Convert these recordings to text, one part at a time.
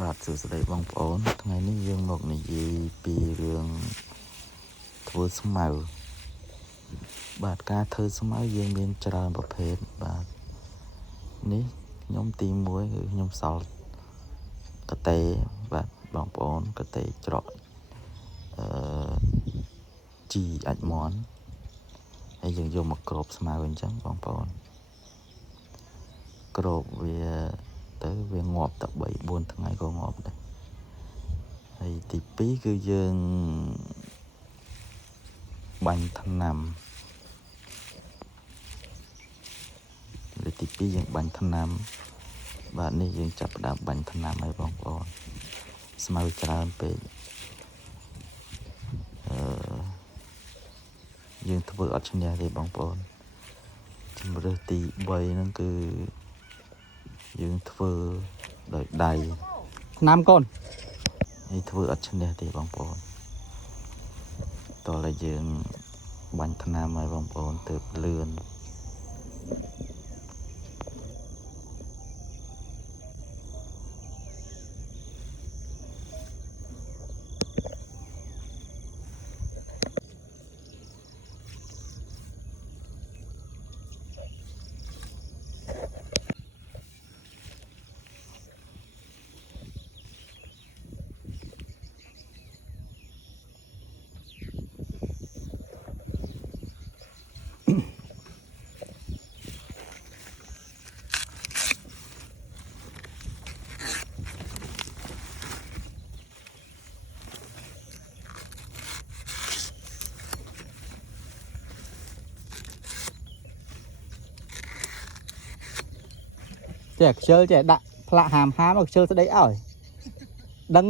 បាទសួស្តីបងប្អូនថ្ងៃនេះយើងមកនិយាយពីរឿងធ្វើស្មៅបាទការធ្វើស្មៅយើងមានច្រើនប្រភេទបាទនេះខ្ញុំទី1គឺខ្ញុំសល់កតេបាទបងប្អូនកតេច្រកជីអាចមន់ហើយយើងយកមកគ្របស្មៅអញ្ចឹងបងប្អូនគ្របវាទៅវាងាប់តែ3 4ថ្ងៃក៏ងាប់ដែរហើយទី2គឺយើងបាញ់ថ្នាំទី2យើងបាញ់ថ្នាំបាទនេះយើងចាប់ផ្ដើមបាញ់ថ្នាំហើយបងប្អូនស្មៅច្រើនពេកយើងធ្វើអត់ឈ្នះទេបងប្អូនជំរើសទី3ហ្នឹងគឺយើងធ្វើដោយដៃថ្នាំកូននេះធ្វើអត់ឈ្នះទេបងប្អូនតោះតែយើងបាញ់ថ្នាំឲ្យបងប្អូនទៅលឿនចេះខ្ជិលចេះដាក់ផ្លាកហាមមកខ្ជិលស្ដីឲ្យដឹង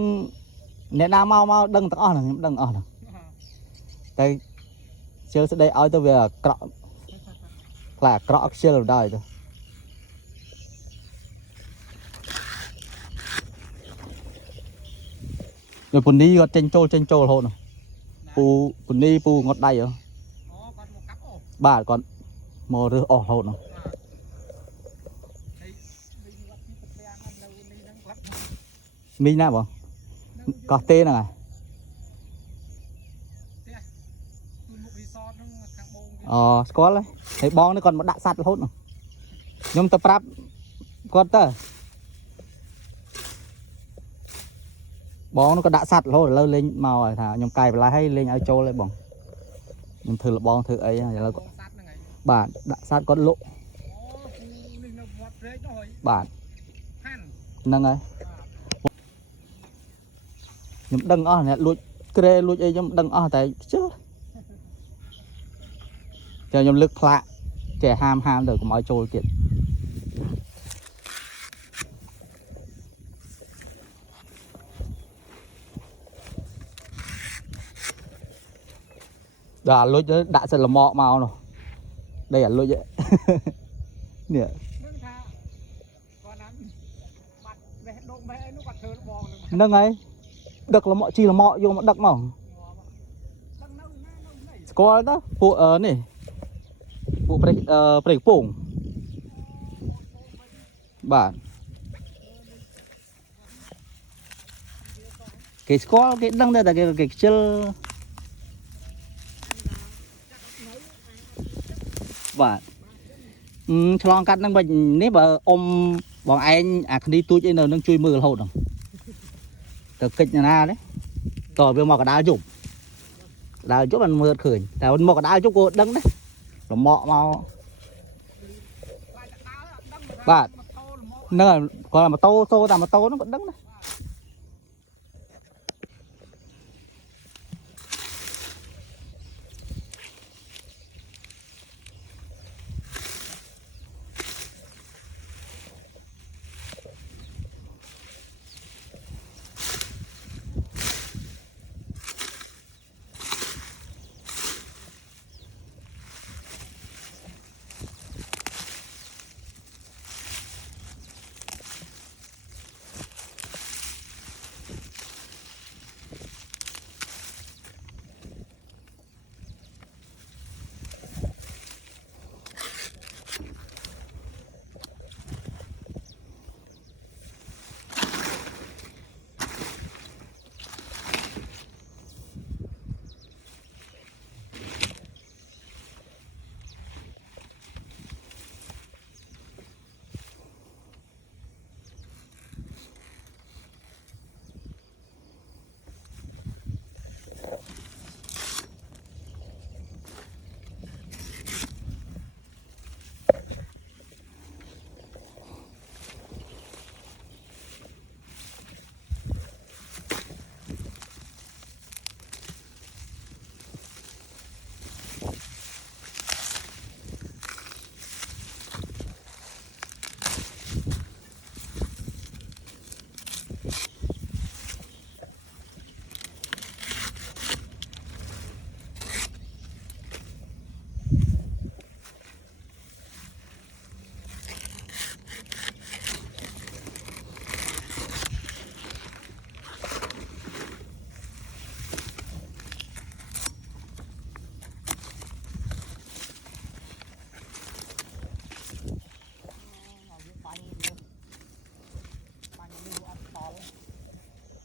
អ្នកណាមកដឹងទាំងអស់ហ្នឹងខ្ញុំដឹងអស់ហ្នឹងតែខ្ជិលស្ដីឲ្យទៅវាអាក្រក់ផ្លាកអាក្រក់ខ្ជិលដល់ទៅវាពូនីគាត់ចេញចូលរហូតនោះពូនីពូងត់ដៃហ៎គាត់មកកាប់អូបាទគាត់មករើសអស់រហូតនោះមីណាបងកោះទេហ្នឹងអូស្គាល់ហើយបងនេះគាត់មកដាក់សัตว์រហូតនោះខ្ញុំទៅប្រាប់គាត់ទៅបងនោះក៏ដាក់សัตว์រហូតឥឡូវលេងមកហើយថាខ្ញុំកាយបន្លែឲ្យលេងឲ្យចូលហើយបងខ្ញុំធ្វើលបងធ្វើអីឥឡូវគាត់បាទដាក់សัตว์គាត់លក់បាទហ្នឹងហើយខ្ញុំដឹងអស់អ្នកលួចក្រែលួចអីខ្ញុំដឹងអស់តែជឿតែខ្ញុំលើកផ្លាកចេះហាមទៅកុំឲ្យចូលទៀតដល់លួចដាក់សិលល្មកមកនោះដីអាលួចនេះហ្នឹងហើយដឹកល្មកជីល្មកយកមកដឹកមកស្គាល់ទៅពួកនេះពួកព្រៃកំពងបាទគេស្គាល់គេដឹងតែគេខ្ជិលបាទឆ្លងកាត់ហ្នឹងបាច់នេះបើអ៊ំបងឯងអាគ្នាទូចអីនៅនឹងជួយមើលរហូតហ្នឹងទៅកិច្ចណាទេតើវាមកកដាលយប់បានមើលឃើញតែមកកដាលយប់ក៏ដឹងដែរលំមកបាទហ្នឹងហើយគាត់ម៉ូតូសូតាមម៉ូតូហ្នឹងក៏ដឹងដែរ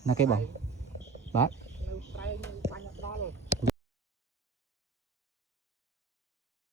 là cái bóng bát